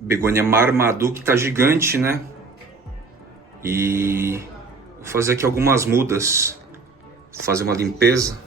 Begonia Marmaduke tá gigante, né? E vou fazer aqui algumas mudas. Vou fazer uma limpeza,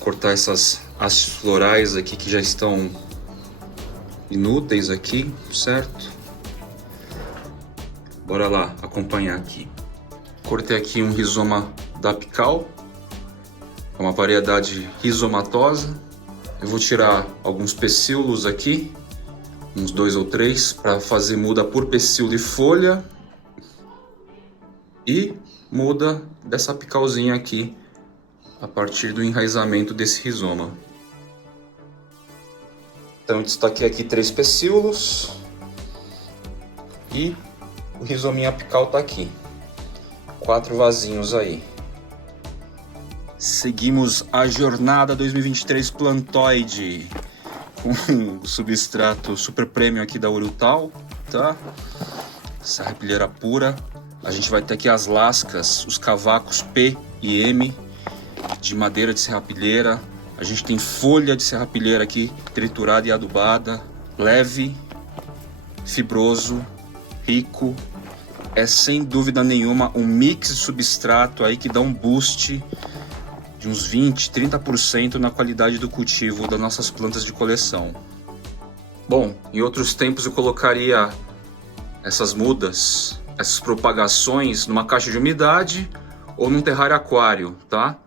cortar essas hastes florais aqui que já estão inúteis aqui, certo? Bora lá acompanhar aqui. Cortei aqui um rizoma da Apical, é uma variedade rizomatosa. Eu vou tirar alguns pecíolos aqui, uns 2 ou 3, para fazer muda por pecíolo e folha. E muda dessa apicalzinha aqui, a partir do enraizamento desse rizoma. Então eu destaquei aqui 3 pecíolos. E o rizominho apical tá aqui. 4 vasinhos aí. Seguimos a jornada 2023 plantoide com o substrato super premium aqui da Urutau, tá? Serrapilheira pura. A gente vai ter aqui as lascas, os cavacos P e M de madeira de serrapilheira. A gente tem folha de serrapilheira aqui, triturada e adubada, leve, fibroso, rico. É sem dúvida nenhuma um mix de substrato aí que dá um boost de uns 20, 30% na qualidade do cultivo das nossas plantas de coleção. Bom, em outros tempos eu colocaria essas mudas, essas propagações numa caixa de umidade ou num terrário aquário, tá?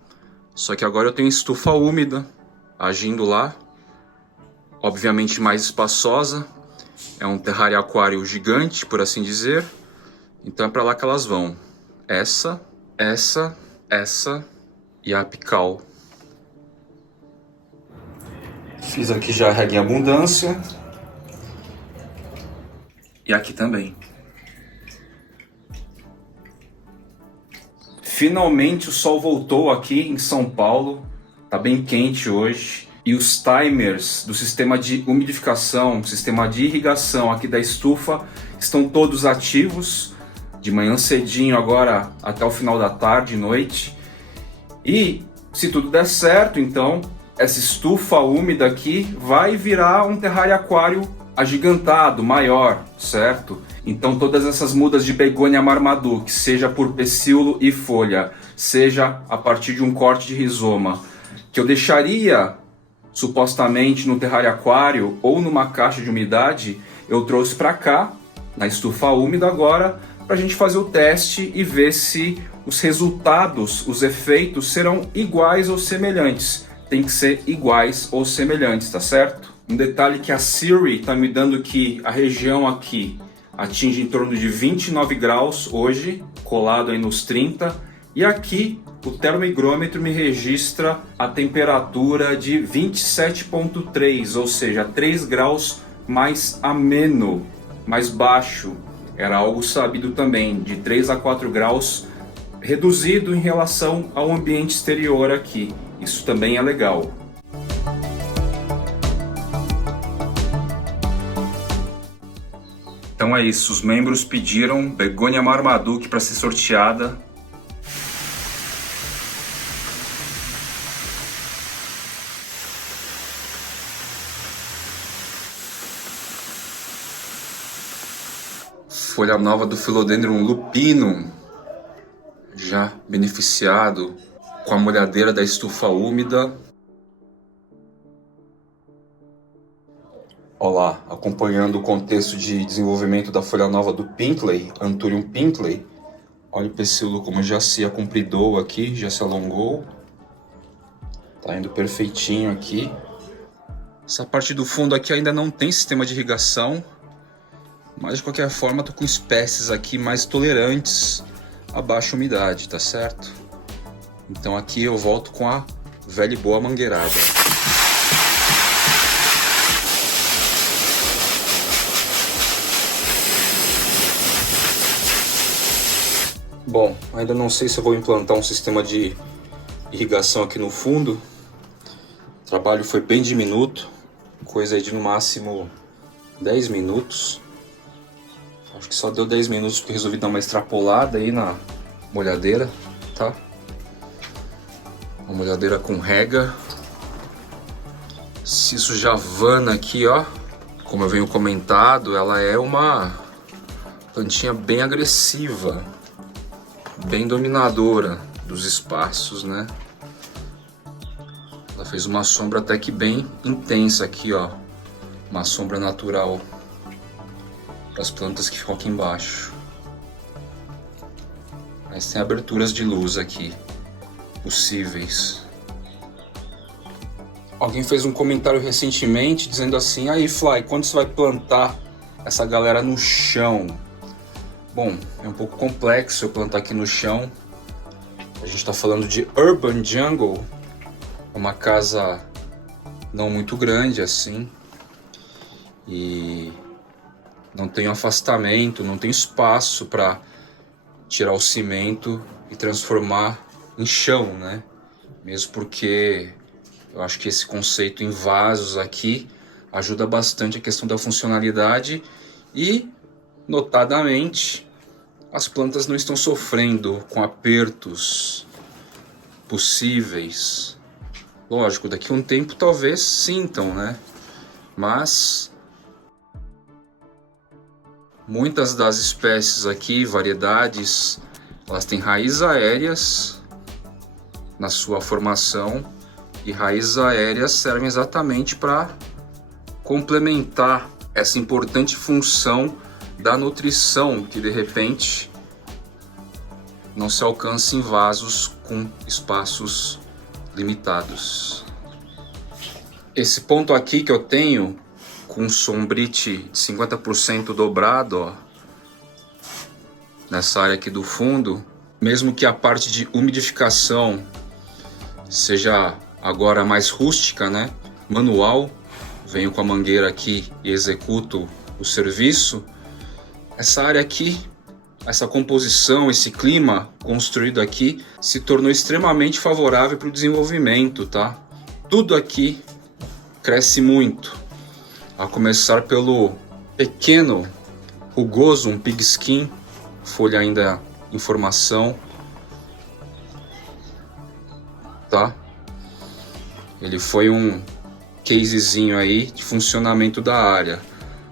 Só que agora eu tenho estufa úmida agindo lá, obviamente mais espaçosa. É um terrário aquário gigante, por assim dizer. Então é para lá que elas vão. Essa e a apical. Fiz aqui já a rega em abundância. E aqui também. Finalmente o sol voltou aqui em São Paulo. Tá bem quente hoje. E os timers do sistema de umidificação, sistema de irrigação aqui da estufa estão todos ativos. De manhã cedinho agora até o final da tarde, noite. E se tudo der certo, então essa estufa úmida aqui vai virar um terrário aquário agigantado, maior, certo? Então todas essas mudas de Begonia Marmaduke, seja por pecíolo e folha, seja a partir de um corte de rizoma, que eu deixaria supostamente no terrário aquário ou numa caixa de umidade, eu trouxe para cá, na estufa úmida agora, para a gente fazer o teste e ver se os resultados, os efeitos serão iguais ou semelhantes. Tem que ser iguais ou semelhantes, tá certo? Um detalhe que a Siri está me dando que a região aqui atinge em torno de 29 graus hoje, colado aí nos 30, e aqui o termohigrômetro me registra a temperatura de 27,3, ou seja, 3 graus mais ameno, mais baixo. Era algo sabido também, de 3 a 4 graus reduzido em relação ao ambiente exterior aqui. Isso também é legal. Então é isso, os membros pediram Begonia Marmaduke para ser sorteada. Folha nova do Philodendron lupinum, já beneficiado com a molhadeira da estufa úmida. Olha lá, acompanhando o contexto de desenvolvimento da folha nova do Pinkley, Anthurium Pinkley. Olha o pecíolo como já se acompridou aqui, já se alongou. Tá indo perfeitinho aqui. Essa parte do fundo aqui ainda não tem sistema de irrigação. Mas de qualquer forma, tô com espécies aqui mais tolerantes a baixa umidade, tá certo? Então aqui eu volto com a velha e boa mangueirada. Bom, ainda não sei se eu vou implantar um sistema de irrigação aqui no fundo. O trabalho foi bem diminuto, coisa aí de no máximo 10 minutos. Acho que só deu 10 minutos porque resolvi dar uma extrapolada aí na molhadeira, tá? Uma molhadeira com rega. Ciso Javana aqui, ó, Como eu venho comentado, ela é uma plantinha bem agressiva, bem dominadora dos espaços, né? Ela fez uma sombra até que bem intensa aqui, ó. Uma sombra natural para as plantas que ficam aqui embaixo. Mas tem aberturas de luz aqui possíveis. Alguém fez um comentário recentemente dizendo assim: aí Fly, quando você vai plantar essa galera no chão? Bom, é um pouco complexo eu plantar aqui no chão. A gente está falando de Urban Jungle, uma casa não muito grande assim, e não tem afastamento, não tem espaço para tirar o cimento e transformar em chão, né? Mesmo porque eu acho que esse conceito em vasos aqui ajuda bastante a questão da funcionalidade e, notadamente, as plantas não estão sofrendo com apertos possíveis. Lógico, daqui a um tempo talvez sintam, né? Mas muitas das espécies aqui, variedades, elas têm raízes aéreas na sua formação, e raízes aéreas servem exatamente para complementar essa importante função da nutrição que de repente não se alcança em vasos com espaços limitados. Esse ponto aqui que eu tenho com sombrite de 50% dobrado, ó, nessa área aqui do fundo, mesmo que a parte de umidificação seja agora mais rústica, né, manual, venho com a mangueira aqui e executo o serviço, essa área aqui, essa composição, esse clima construído aqui se tornou extremamente favorável para o desenvolvimento, tá? Tudo aqui cresce muito, a começar pelo pequeno, rugoso, um pigskin, folha ainda em formação, tá? Ele foi um casezinho aí de funcionamento da área.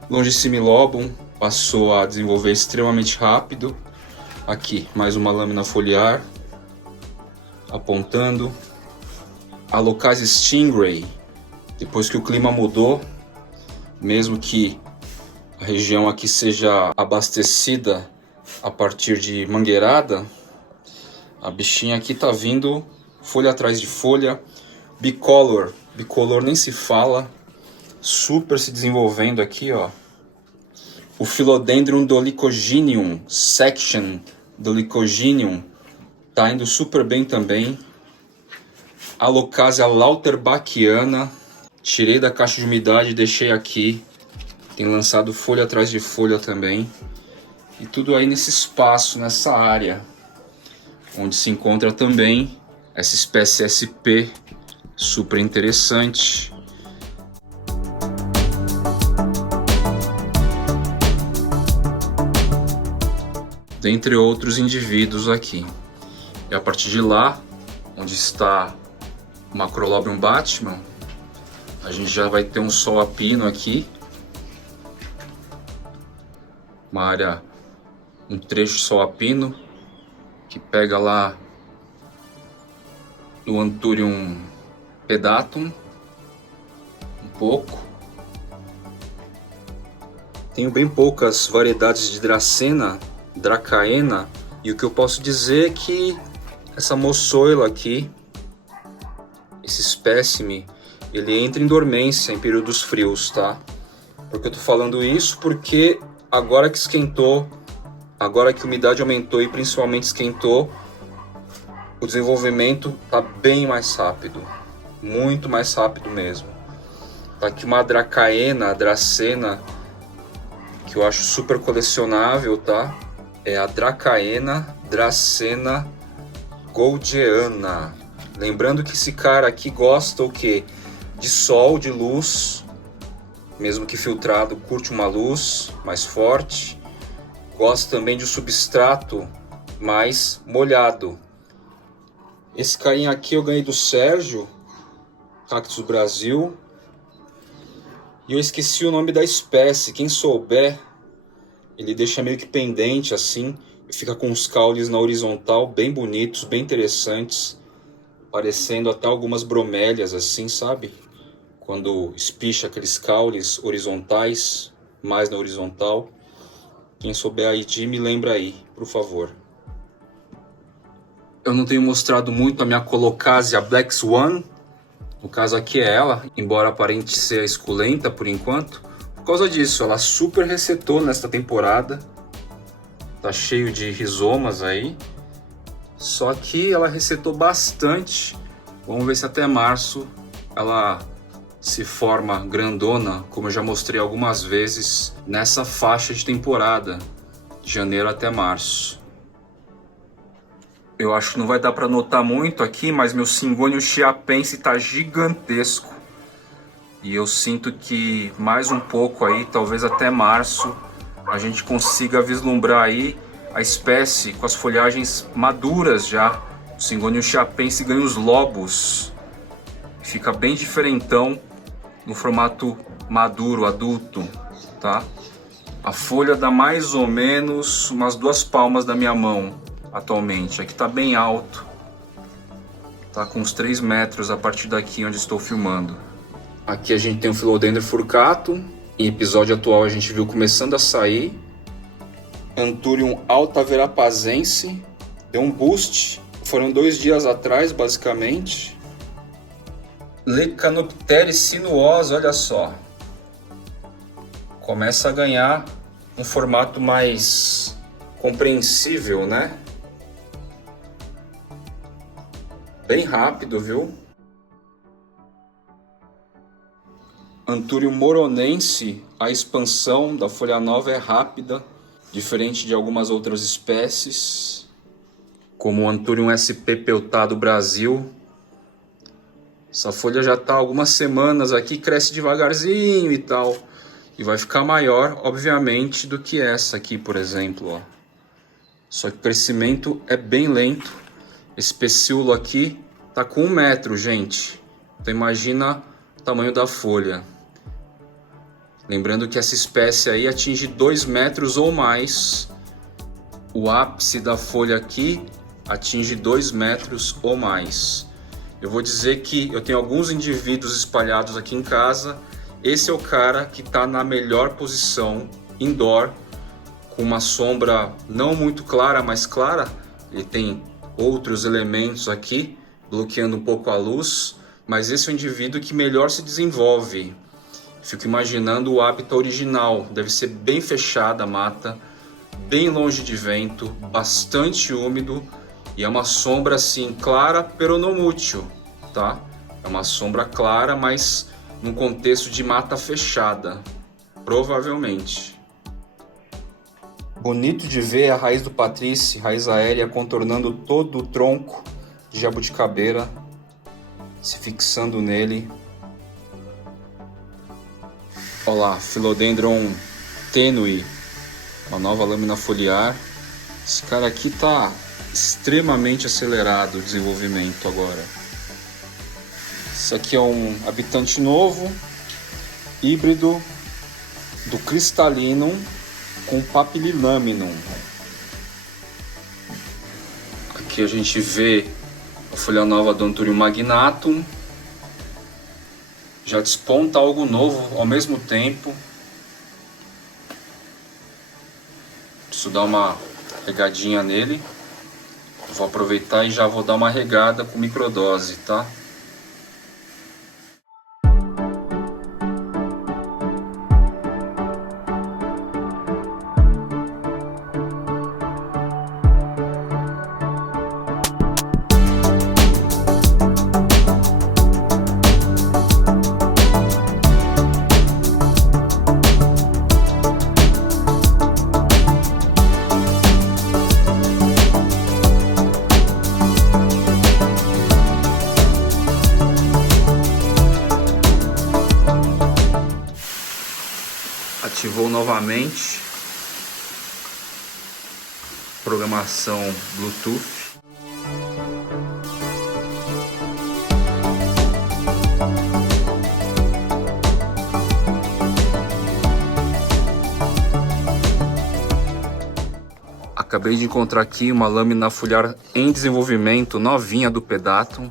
Longissimilobum passou a desenvolver extremamente rápido. Aqui, mais uma lâmina foliar apontando. Alocasia stingray, depois que o clima mudou, mesmo que a região aqui seja abastecida a partir de mangueirada, a bichinha aqui tá vindo folha atrás de folha. Bicolor, bicolor nem se fala, super se desenvolvendo aqui, ó. O Philodendron dolichoginium, section dolichoginium, tá indo super bem também. Alocasia lauterbacchiana, tirei da caixa de umidade e deixei aqui. Tem lançado folha atrás de folha também. E tudo aí nesse espaço, nessa área, onde se encontra também essa espécie SP, super interessante. Dentre outros indivíduos aqui. E a partir de lá, onde está o Macrolobium Batman, a gente já vai ter um sol a pino aqui. Uma área, um trecho sol a pino, que pega lá no Anthurium pedatum, um pouco. Tenho bem poucas variedades de Dracena, Dracaena, e o que eu posso dizer é que essa moçoila aqui, esse espécime, ele entra em dormência em períodos frios, tá? Por que eu tô falando isso? Porque agora que esquentou, agora que a umidade aumentou e principalmente esquentou, o desenvolvimento tá bem mais rápido, muito mais rápido mesmo. Tá aqui uma Dracaena, Dracena, que eu acho super colecionável, tá? É a Dracaena Dracena goldiana. Lembrando que esse cara aqui gosta o quê? De sol, de luz, mesmo que filtrado, curte uma luz mais forte. Gosta também de um substrato mais molhado. Esse carinha aqui eu ganhei do Sérgio, Cactus Brasil. E eu esqueci o nome da espécie, quem souber, ele deixa meio que pendente assim, e fica com os caules na horizontal, bem bonitos, bem interessantes, parecendo até algumas bromélias assim, sabe? Quando espicha aqueles caules horizontais, mais na horizontal. Quem souber aí de me lembra aí, por favor. Eu não tenho mostrado muito a minha Colocasia Black Swan. No caso aqui é ela, embora aparente ser esculenta por enquanto. Por causa disso, ela super recetou nesta temporada. Tá cheio de rizomas aí. Só que ela recetou bastante. Vamos ver se até março ela se forma grandona, como eu já mostrei algumas vezes nessa faixa de temporada, de janeiro até março. Eu acho que não vai dar para notar muito aqui, mas meu Syngonium chiapense está gigantesco. E eu sinto que mais um pouco aí, talvez até março, a gente consiga vislumbrar aí a espécie com as folhagens maduras já. O Syngonium chiapense ganha os lobos, fica bem diferentão no formato maduro, adulto, tá? A folha dá mais ou menos umas 2 palmas da minha mão atualmente. Aqui tá bem alto, tá com uns 3 metros a partir daqui onde estou filmando. Aqui a gente tem o Philodendron furcatum. Em episódio atual a gente viu começando a sair. Anthurium altaverapazense, deu um boost. Foram 2 dias atrás, basicamente. Lecanopteris sinuosa, olha só. Começa a ganhar um formato mais compreensível, né? Bem rápido, viu? Anthurium moronense, a expansão da folha nova é rápida, diferente de algumas outras espécies, como o Anthurium SP peltado Brasil. Essa folha já está há algumas semanas aqui, cresce devagarzinho e tal. E vai ficar maior, obviamente, do que essa aqui, por exemplo. Ó. Só que o crescimento é bem lento. Esse pecíolo aqui está com 1 metro, gente. Então imagina o tamanho da folha. Lembrando que essa espécie aí atinge 2 metros ou mais. O ápice da folha aqui atinge 2 metros ou mais. Eu vou dizer que eu tenho alguns indivíduos espalhados aqui em casa. Esse é o cara que está na melhor posição indoor, com uma sombra não muito clara, mas clara. Ele tem outros elementos aqui, bloqueando um pouco a luz, mas esse é o indivíduo que melhor se desenvolve. Fico imaginando o hábitat original, deve ser bem fechada a mata, bem longe de vento, bastante úmido. E é uma sombra assim clara, peronomútil, tá? É uma sombra clara, mas num contexto de mata fechada, provavelmente. Bonito de ver a raiz do Patrice, raiz aérea, contornando todo o tronco de jabuticabeira, se fixando nele. Olha lá, Philodendron tênue, uma nova lâmina foliar. Esse cara aqui tá extremamente acelerado o desenvolvimento agora. Isso aqui é um habitante novo, híbrido do Crystallinum com Papililaminum. Aqui a gente vê a folha nova do Anthurium magnatum. Já desponta algo novo ao mesmo tempo. Preciso dar uma regadinha nele. Vou aproveitar e já vou dar uma regada com microdose, tá? Ativou novamente programação Bluetooth. Acabei de encontrar aqui uma lâmina foliar em desenvolvimento, novinha do Pedatum,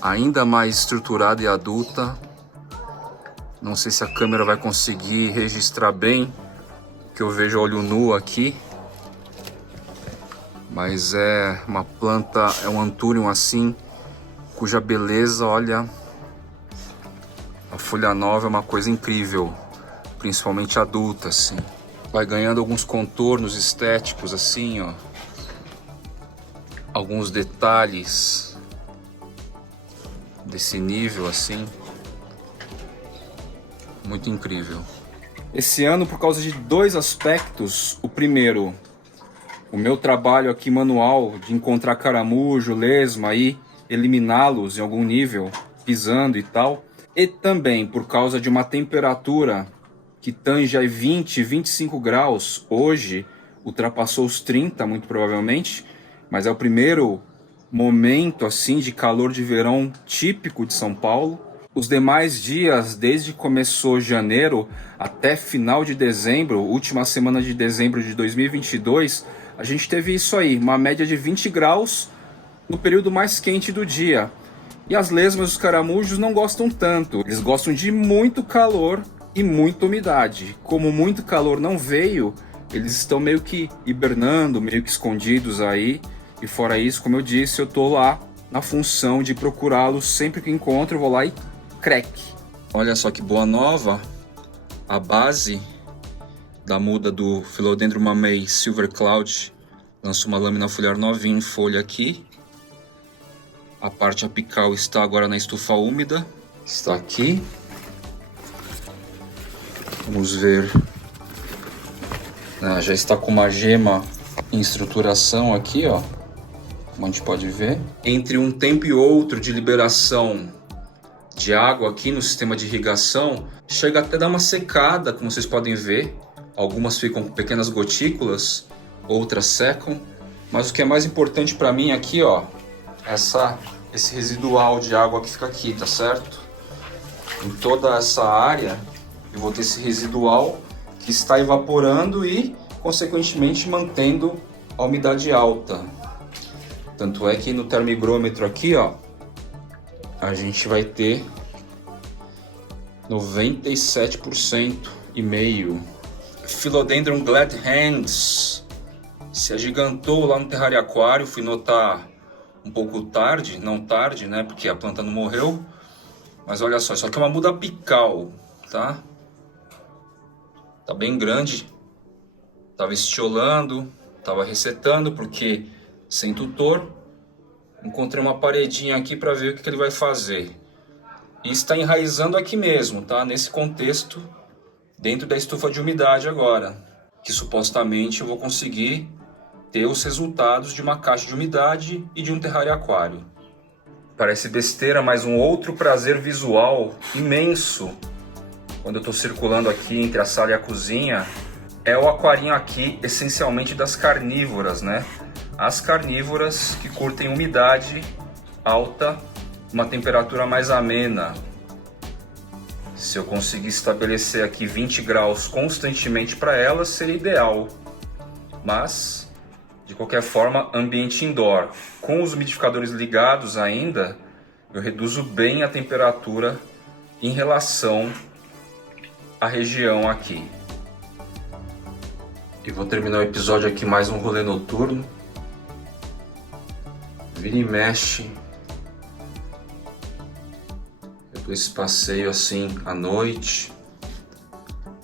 ainda mais estruturada e adulta. Não sei se a câmera vai conseguir registrar bem, que eu vejo olho nu aqui. Mas é uma planta, é um Anthurium assim, cuja beleza, olha, a folha nova é uma coisa incrível, principalmente adulta assim. Vai ganhando alguns contornos estéticos assim, ó. Alguns detalhes desse nível assim. Muito incrível. Esse ano, por causa de dois aspectos. O primeiro, o meu trabalho aqui manual de encontrar caramujo, lesma e eliminá-los em algum nível, pisando e tal. E também por causa de uma temperatura que tange a 20, 25 graus. Hoje ultrapassou os 30, muito provavelmente. Mas é o primeiro momento assim de calor de verão típico de São Paulo. Os demais dias, desde que começou janeiro até final de dezembro, última semana de dezembro de 2022, a gente teve isso aí, uma média de 20 graus no período mais quente do dia. E as lesmas e os caramujos não gostam tanto, eles gostam de muito calor e muita umidade. Como muito calor não veio, eles estão meio que hibernando, meio que escondidos aí. E fora isso, como eu disse, eu tô lá na função de procurá-los sempre que encontro, eu vou lá e crack. Olha só que boa nova, a base da muda do Philodendron Mamei Silver Cloud lançou uma lâmina foliar novinha em folha aqui. A parte apical está agora na estufa úmida, está aqui. Vamos ver, já está com uma gema em estruturação aqui, ó, como a gente pode ver. Entre um tempo e outro de liberação de água aqui no sistema de irrigação, chega até dar uma secada, como vocês podem ver. Algumas ficam com pequenas gotículas, outras secam. Mas o que é mais importante para mim aqui, ó, esse residual de água que fica aqui, tá certo? Em toda essa área eu vou ter esse residual que está evaporando e, consequentemente, mantendo a umidade alta. Tanto é que no termigrômetro aqui, ó, a gente vai ter 97% e meio. Philodendron Glad Hands se agigantou lá no terrário aquário. Fui notar um pouco tarde, não tarde, né, porque a planta não morreu. Mas olha só, isso aqui é uma muda apical, tá? Tá bem grande. Tava estiolando, tava recetando porque sem tutor. Encontrei uma paredinha aqui para ver o que ele vai fazer. E está enraizando aqui mesmo, tá? Nesse contexto, dentro da estufa de umidade agora. Que supostamente eu vou conseguir ter os resultados de uma caixa de umidade e de um terrário aquário. Parece besteira, mas um outro prazer visual imenso quando eu estou circulando aqui entre a sala e a cozinha é o aquarinho aqui, essencialmente das carnívoras, né? As carnívoras que curtem umidade alta, uma temperatura mais amena. Se eu conseguir estabelecer aqui 20 graus constantemente para elas, seria ideal. Mas, de qualquer forma, ambiente indoor. Com os umidificadores ligados ainda, eu reduzo bem a temperatura em relação à região aqui. E vou terminar o episódio aqui mais um rolê noturno. Vira e mexe. Eu dou esse passeio assim à noite.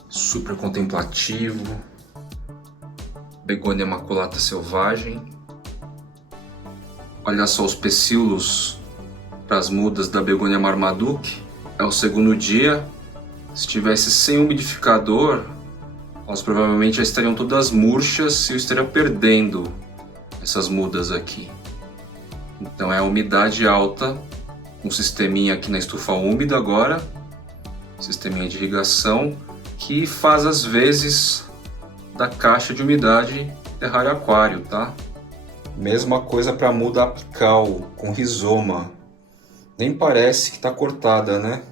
Super contemplativo. Begônia maculata selvagem. Olha só os pecíolos para as mudas da Begônia Marmaduke. É o segundo dia. Se tivesse sem umidificador, elas provavelmente já estariam todas murchas e eu estaria perdendo essas mudas aqui. Então é a umidade alta, um sisteminha aqui na estufa úmida agora, sisteminha de irrigação, que faz as vezes da caixa de umidade terrário aquário, tá? Mesma coisa para a muda apical, com rizoma. Nem parece que está cortada, né?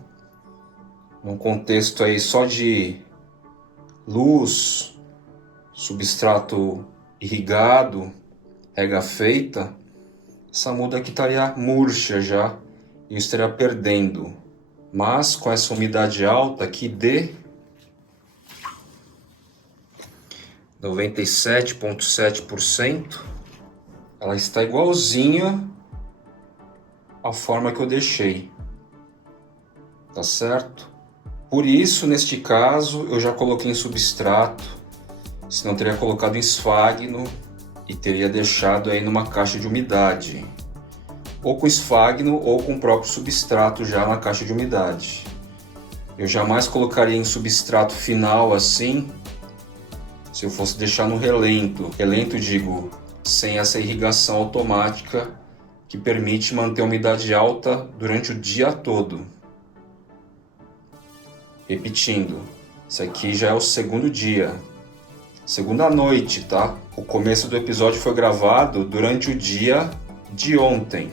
Num contexto aí só de luz, substrato irrigado, rega feita, essa muda aqui estaria murcha já e eu estaria perdendo. Mas com essa umidade alta aqui de 97,7%, ela está igualzinha à forma que eu deixei, tá certo? Por isso, neste caso, eu já coloquei em substrato, senão teria colocado em esfagno e teria deixado aí numa caixa de umidade, ou com esfagno ou com o próprio substrato já na caixa de umidade. Eu jamais colocaria em substrato final assim, se eu fosse deixar no relento. Relento, digo, sem essa irrigação automática que permite manter a umidade alta durante o dia todo. Repetindo, esse aqui já é o segundo dia, segunda noite, tá? O começo do episódio foi gravado durante o dia de ontem.